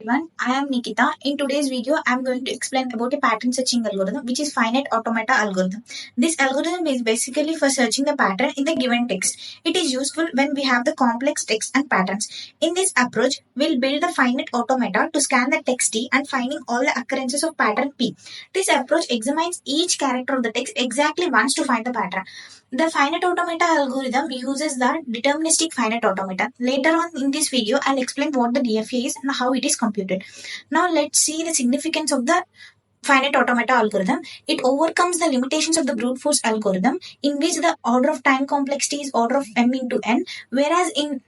Everyone, I am Nikita. In today's video, I am going to explain about a pattern searching algorithm, which is finite automata algorithm. This algorithm is basically for searching the pattern in the given text. It is useful when we have the complex text and patterns. In this approach, we'll build the finite automata to scan the text T and finding all the occurrences of pattern P. This approach examines each character of the text exactly once to find the pattern. The finite automata algorithm uses the deterministic finite automata. Later on in this video, I'll explain what the DFA is and how it is computed. Now let's see the significance of the finite automata algorithm. It overcomes the limitations of the brute force algorithm, in which the order of time complexity is order of m into n, whereas in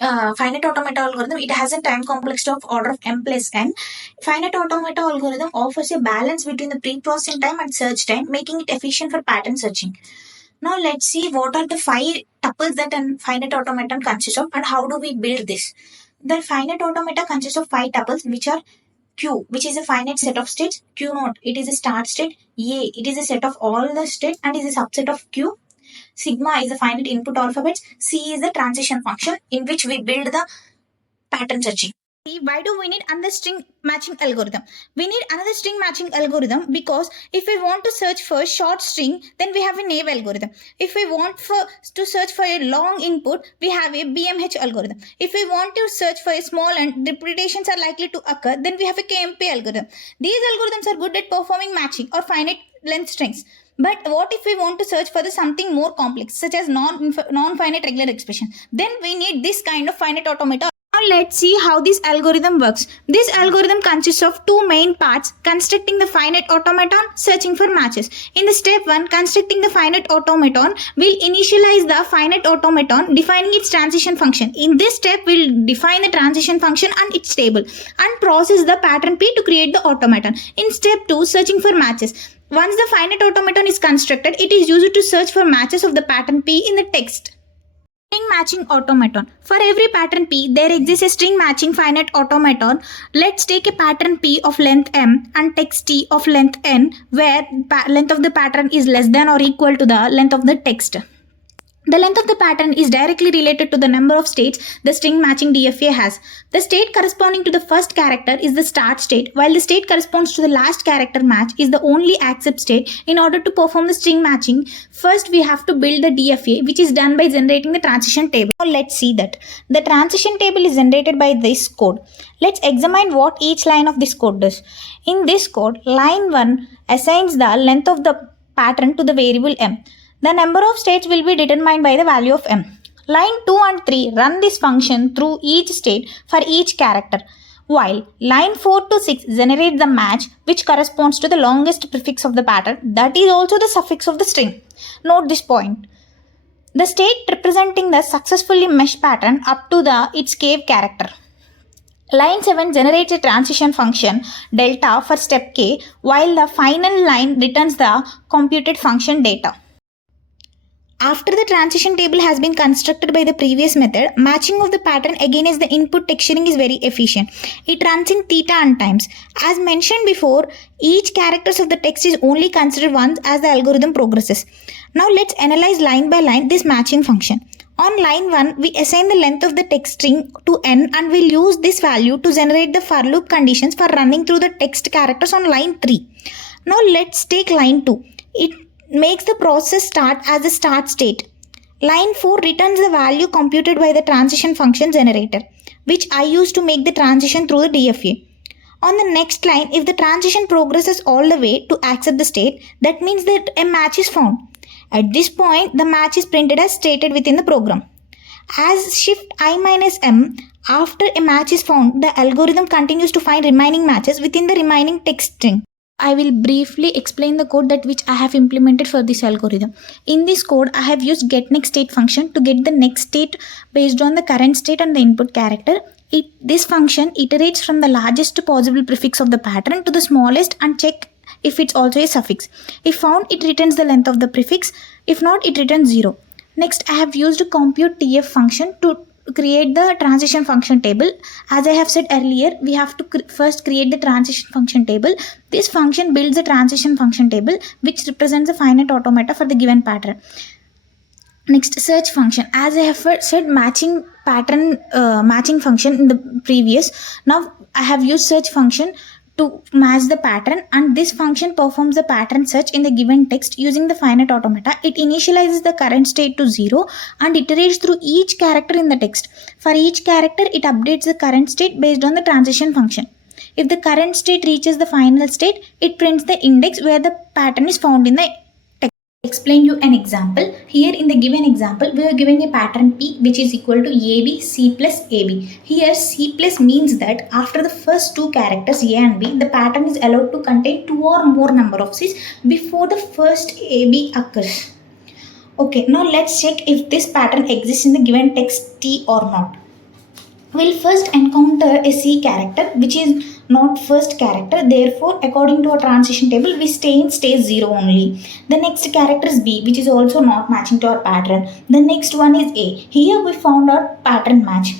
finite automata algorithm, it has a time complexity of order of m plus n. Finite automata algorithm offers a balance between the pre-processing time and search time, making it efficient for pattern searching. Now let's see what are the 5 tuples that a finite automaton consists of and how do we build this. The finite automata consists of 5 tuples, which are Q, which is a finite set of states. Q naught, it is a start state. A, it is a set of all the states and is a subset of Q. Sigma is a finite input alphabets. C is the transition function in which we build the pattern searching. Why do we need another string matching algorithm? We need another string matching algorithm because if we want to search for short string, then we have a naive algorithm. If we want to search for a long input, we have a BMH algorithm. If we want to search for a small and repetitions are likely to occur, then we have a KMP algorithm. These algorithms are good at performing matching or finite length strings. But what if we want to search for something more complex, such as non-finite regular expression? Then we need this kind of finite automata. Now let's see how this algorithm works. This algorithm consists of 2 main parts: constructing the finite automaton, searching for matches. In the step 1, constructing the finite automaton, we'll initialize the finite automaton, defining its transition function. In this step, we'll define the transition function and its table and process the pattern P to create the automaton. In step 2, searching for matches. Once the finite automaton is constructed, it is used to search for matches of the pattern P in the text. String matching automaton. For every pattern P, there exists a string matching finite automaton. Let's take a pattern P of length m and text T of length n, where length of the pattern is less than or equal to the length of the text. The length of the pattern is directly related to the number of states the string matching DFA has. The state corresponding to the first character is the start state, while the state corresponds to the last character match is the only accept state. In order to perform the string matching, first we have to build the DFA, which is done by generating the transition table. Now let's see that. The transition table is generated by this code. Let's examine what each line of this code does. In this code, line 1 assigns the length of the pattern to the variable m. The number of states will be determined by the value of m. Line 2 and 3 run this function through each state for each character, while line 4 to 6 generate the match which corresponds to the longest prefix of the pattern, that is also the suffix of the string. Note this point. The state representing the successfully meshed pattern up to its cave character. Line 7 generates a transition function delta for step k, while the final line returns the computed function data. After the transition table has been constructed by the previous method, matching of the pattern against the input texturing is very efficient. It runs in theta and times. As mentioned before, each characters of the text is only considered once as the algorithm progresses. Now let's analyze line by line this matching function. On line 1, we assign the length of the text string to n and we'll use this value to generate the for loop conditions for running through the text characters on line 3. Now let's take line 2. It makes the process start as the start state. Line 4 returns the value computed by the transition function generator, which I use to make the transition through the DFA. On the next line, if the transition progresses all the way to accept the state, that means that a match is found. At this point, the match is printed as stated within the program. As shift I minus m, after a match is found, the algorithm continues to find remaining matches within the remaining text string. I will briefly explain the code which I have implemented for this algorithm. In this code, I have used getNextState function to get the next state based on the current state and the input character. This function iterates from the largest possible prefix of the pattern to the smallest and check if it's also a suffix. If found, it returns the length of the prefix. If not, it returns 0. Next, I have used a compute_tf function to create the transition function table. As I have said earlier, we have to first create the transition function table. This function builds the transition function table, which represents the finite automata for the given pattern. Next, search function. As I have said, matching function in the previous. Now I have used search function to match the pattern, and this function performs the pattern search in the given text using the finite automata. It initializes the current state to 0 and iterates through each character in the text. For each character, it updates the current state based on the transition function. If the current state reaches the final state, it prints the index where the pattern is found in the explain you an example. Here in the given example, we are given a pattern P which is equal to AB C plus AB. Here C plus means that after the first two characters A and B, the pattern is allowed to contain two or more number of C's before the first AB occurs. Okay, now let's check if this pattern exists in the given text T or not. We'll first encounter a C character which is not first character. Therefore, according to our transition table, we stay in stage 0 only. The next character is B, which is also not matching to our pattern. The next one is A. Here we found our pattern match,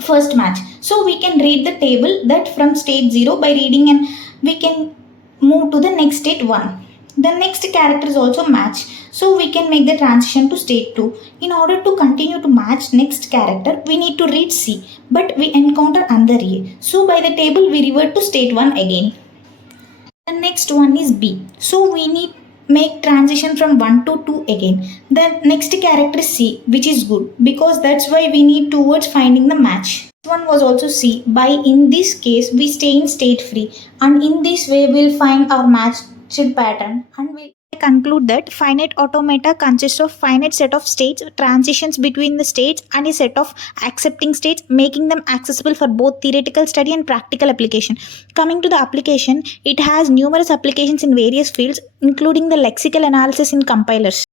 first match. So we can read the table that from stage 0 by reading, and we can move to the next state 1. The next character is also match, so we can make the transition to state 2. In order to continue to match next character, we need to read C, but we encounter another A. So by the table we revert to state 1 again. The next one is B, so we need make transition from 1 to 2 again. The next character is C, which is good because that's why we need towards finding the match. This one was also C. By in this case we stay in state free, and in this way we'll find our matched pattern, and we conclude that finite automata consists of finite set of states, transitions between the states, and a set of accepting states, making them accessible for both theoretical study and practical application. Coming to the application, it has numerous applications in various fields, including the lexical analysis in compilers.